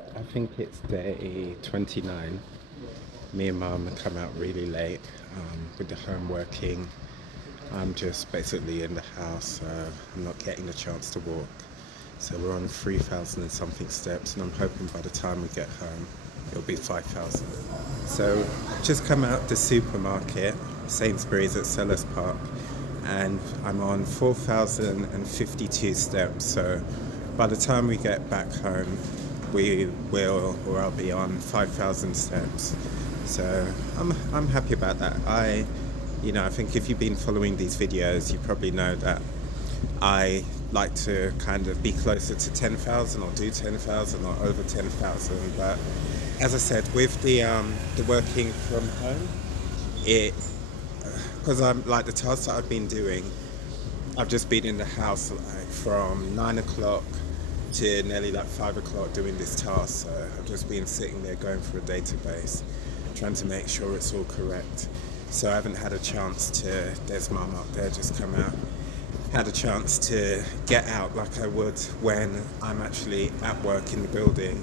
I think it's day 29. Me and Mum come out really late with the home working. I'm just basically in the house. I'm not getting the chance to walk. So we're on 3,000 and something steps, and I'm hoping by the time we get home, it'll be 5,000. So just come out the supermarket, Sainsbury's at Sellers Park, and I'm on 4,052 steps. So by the time we get back home, we will, or I'll be on 5,000 steps. So I'm happy about that. I think if you've been following these videos, you probably know that I like to kind of be closer to 10,000 or do 10,000 or over 10,000. But as I said, with the working from home, it because I'm like the tasks that I've been doing, I've just been in the house like from 9 o'clock to nearly like 5 o'clock doing this task. So I've just been sitting there going through a database, trying to make sure it's all correct. So I haven't had a chance to, there's Mum up there just come out, had a chance to get out like I would when I'm actually at work in the building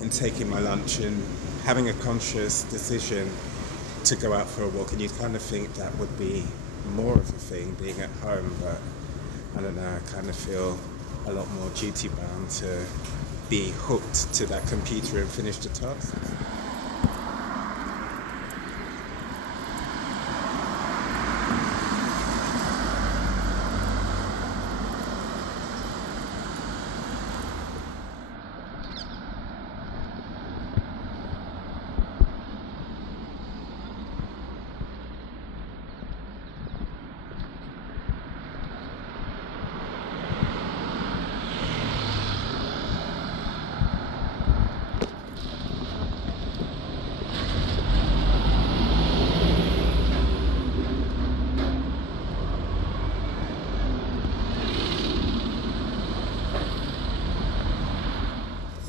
and taking my lunch and having a conscious decision to go out for a walk. And you'd kind of think that would be more of a thing being at home, but I don't know, I kind of feel a lot more duty bound to be hooked to that computer and finish the task.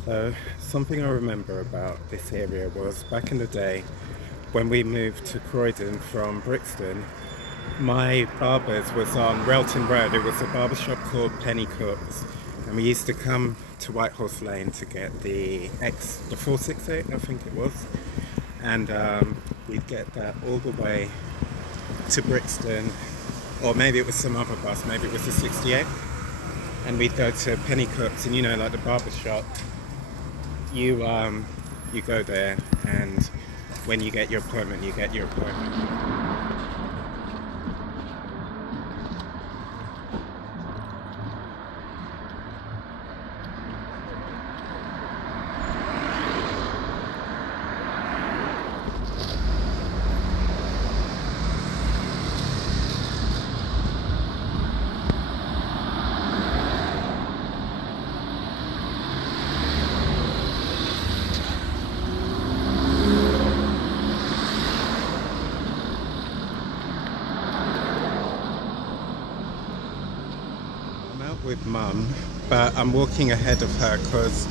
So something I remember about this area was back in the day when we moved to Croydon from Brixton, my barber's was on Relton Road. It was a barber shop called Penny Cooks, and we used to come to White Horse Lane to get the 468, I think it was, and we'd get that all the way to Brixton, or maybe it was some other bus, maybe it was the 68, and we'd go to Penny Cooks, and like the barber shop, you go there, and when you get your appointment, you get your appointment. I'm out with Mum, but I'm walking ahead of her because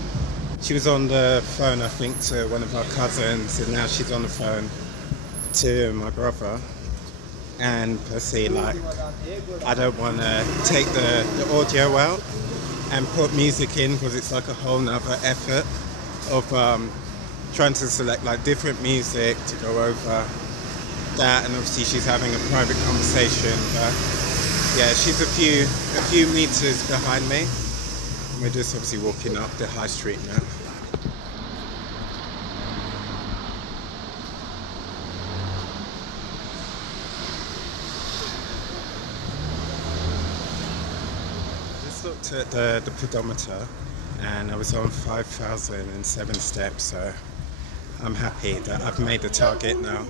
she was on the phone, I think, to one of our cousins, and now she's on the phone to my brother. And per se, like, I don't want to take the audio out and put music in because it's like a whole nother effort of trying to select like different music to go over that. And obviously she's having a private conversation, but yeah, she's a few meters behind me. We're just obviously walking up the high street now. Just looked at the pedometer, and I was on 5,007 steps, so I'm happy that I've made the target now,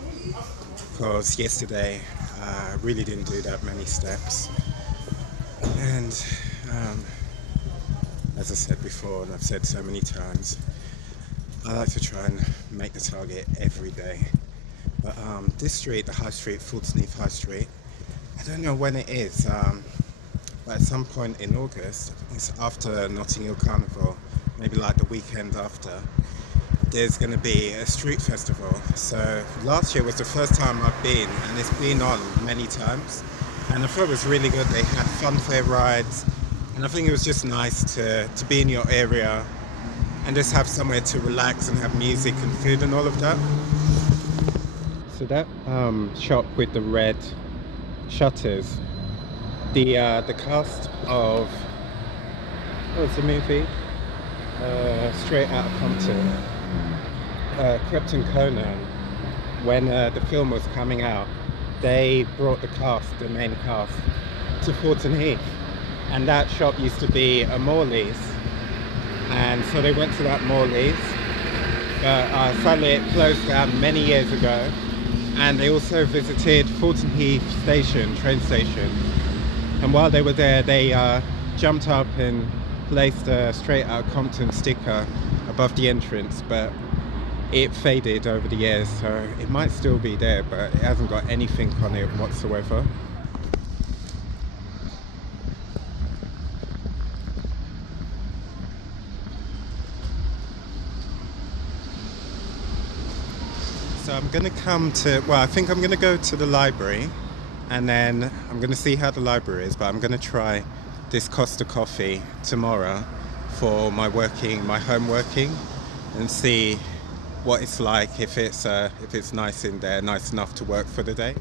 because yesterday I really didn't do that many steps. And as I said before, and I've said so many times, I like to try and make the target every day. But this street, the High Street, Fulton High Street, I don't know when it is, but at some point in August, I think it's after Notting Hill Carnival, maybe like the weekend after, there's going to be a street festival. So last year was the first time I've been, and it's been on many times, and I thought it was really good. They had funfair rides, and I think it was just nice to be in your area and just have somewhere to relax and have music and food and all of that. So that shop with the red shutters, the cast of what's the movie? Straight Outta Compton, Krypton Conan. When the film was coming out, they brought the main cast, to Fulton Heath, and that shop used to be a Morley's, and so they went to that Morley's, but sadly it closed down many years ago. And they also visited Fulton Heath train station, and while they were there they jumped up and placed a Straight Outta Compton sticker above the entrance, but it faded over the years, so it might still be there, but it hasn't got anything on it whatsoever. So I'm going to I think I'm going to go to the library, and then I'm going to see how the library is, but I'm going to try this Costa coffee tomorrow for my home working, and see what it's like, if it's nice in there, nice enough to work for the day.